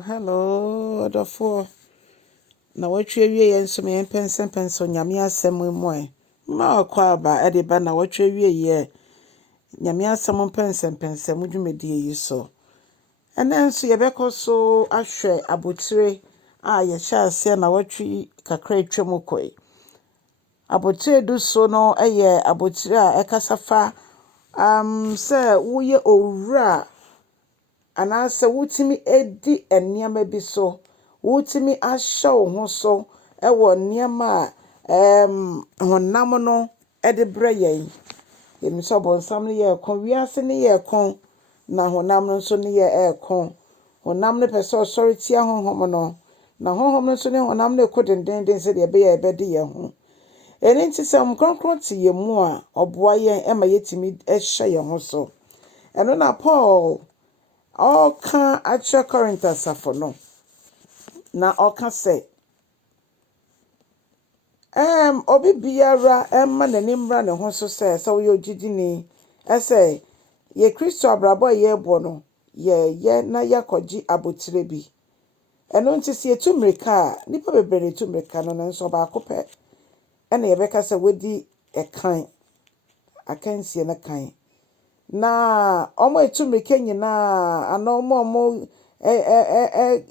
Hello, adofo. Na watwe wie yenso me pensen nyame asem mu e. Ma akwa aba e de ba na watwe wie ye. Nyame asem pensen mu dwumedie yi so. Ena nso ye bekoso ahwe abotire a ye sha ase na watwe kakra atwam koi. Abotire du so no eye abotire a ekasafa se woye owura anase wutimi edi enniama bi so wutimi ahye wo ho so ewo nniama honam no ede bre yen yemiso bonsam ne ye kon wiase ne ye kon na honam no so ne ye kon honam ne pese authority honhom no na honhom no so ne honam ne kodendenden se de be ye be de ye ho eni ntisam kronkron ti ye mu a oboa yen ema yetimi ehye ye ho so eno na Paul Oka 1Corinthians afo no na oka se obi biara emma nanimra ne ho so se wo ogidini ese ye Kristo abrabo ye bo no ye na yakogi abotire bi eno ntisi etumrika nipa bebere etumrika no nso ba akopɛ ena ye beka se wodi ekan akansie na kan na omo etumrika nyina ana omo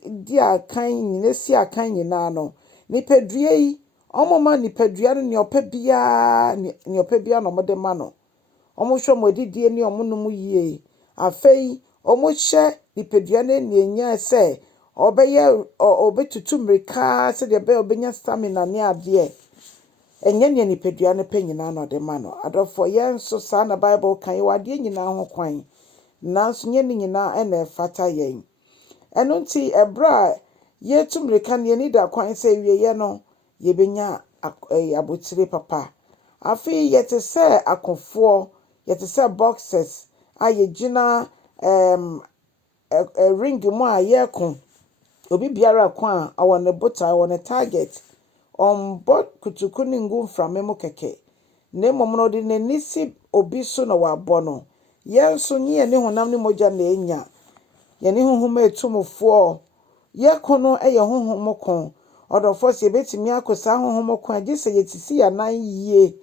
di akan nyina si akan nyina no nipadua yi omo ma nipadua no ne opabia no mode ma no omo hwe mo didie ne omo no mu yie afei omo hye nipadua ne enya se obeye obetutumrika se de be obenya stamina ne ade enye ne nipadua ne pa nyina no de ma no adofo yenso sa na Bible kan wade nyina ho kwan nanso nye ne nyina na efata yen eno nti ebra yetumrika ne ni da kwan se wieye no yebenya abotire papa afi yete se akofo yete se boxes ayegina ring mu a yekon obi biara kwa awone bota awone target board kutuku ni ngu mframe mu keke ne momno de nanisi obi so na wabo no yenso nye ne honam ne moja na enya ye ne honhom etumfo ye kono eye honhom kon odofo se betimi akosa honhom kon agise yetisi ya nan yie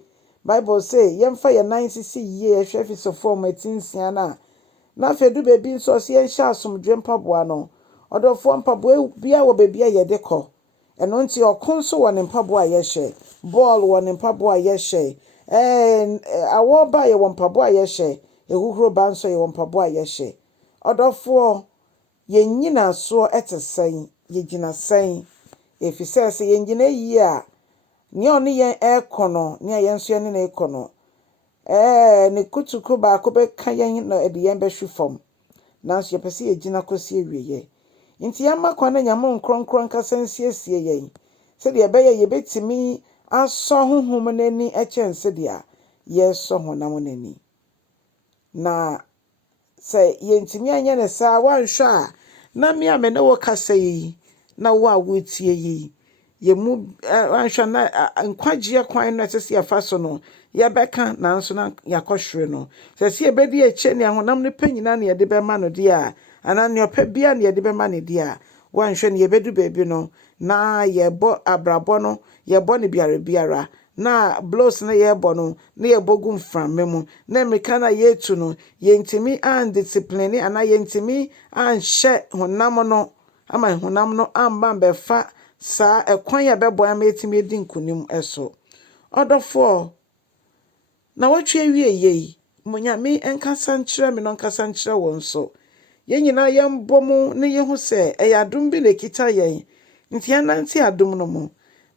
Bible say yemfa ya nan sisi yie ehwe so form atinsia na fedu bebi nso se ye hya asomdwe mpaboa no odofo mpaboa bia wo bebia ye dekọ eno nti okonso wo ne mpaboa ye hye ball wo ne mpaboa ye hye awo ba ye wo mpaboa ye hye ehuhuro ba nso ye wo mpaboa ye hye odofo ye nyina so etesen ye gina sen efise se ye ngina yi a ne oni ye ekono ne ye nso ye ne ekono ne kutuku ba ko be kan ye na ede ye be hwefom nanso ye pese ye gina kosi ewieye nti yama kwana nyamo nkronkron kasansiesie yen se de be ye betimi aso honhom nani echense de a ye so honam nani na se yentimi anya ne sa wanhwa a na me ame ne wo kasa yi na wo a wotie yi ye mu wanhwa na nkwagye kwan no sese ya fa so no ye beka nanso na yakohwere no sese ye bedi eche ne honam ne panyina ne ye de be ma no de a ana ne opabia ne ye de be ma ne de a wanhwa ne ye bedu bebi no na ye bo abrabo no ye bo ne biara na blows na ye bo no na ye bogu mframe mu na meka na ye tu no yentimi an discipline ana yentimi an hye honam no ama honam no amba befa sa ekwan ya bebo ama etimi edi nkunim eso odofo na watwe wie yei munyame enkasa nkyere me no nkasa nkyere won so yenyina yembomu ne yehu se eyadum bi lekita yen nti ananti adum no mu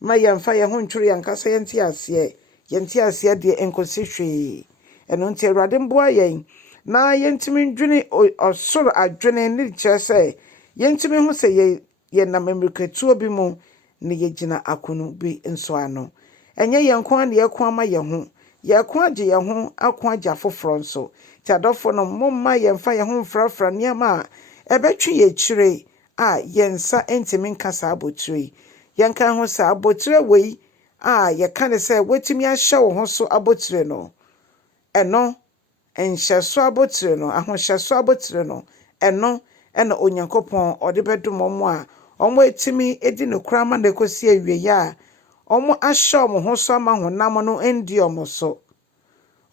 ma yemfa ye ho ntwere yankasa yenti ase de enkosi hwe eno nti awurade mboa yen na yentimi ndwene osoro adwene ne kire se yentimi hu se ye na memrikatu bi mu ne yegina akunu bi nso ano enye yenkon ne yekon ma ye ho yekon age ye ho akon age afoforo nso ti adofo no momma yemfa ye ho mfrafra niama ebetwe ye kire a yensa entimi nkasa abotire yenka ho sa abotire wei a ye kane se wetimi ahye wo ho so abotire no eno enhyeso abotire no ahohyeso abotire no eno ɛna onyankopɔn ɔde bɛdom ɔmo a ɔmo etimi edi no krama na ekosi awie a ɔmo ahyɛ ɔmo ho so ama honam no ndi ɔmo so.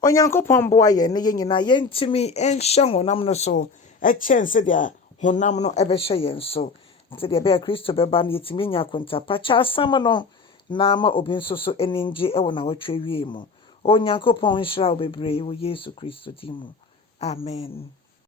Onyankopɔn boa yɛn ne yɛn nyinaa yɛntimi ɛnhyɛ honam no so ɛkyɛn sɛ deɛ honam no ɛbɛhyɛ yɛn so. Nti deɛ bɛyɛ Kristo bɛba no yɛtimi nya akontapa kyɛ asɛm no na ama obi nso so ani ngye ɛwɔ na wɔtwe wie mu. Onyankopɔn nhyira wo bebree wɔ Yesu Kristo din mu. Amen.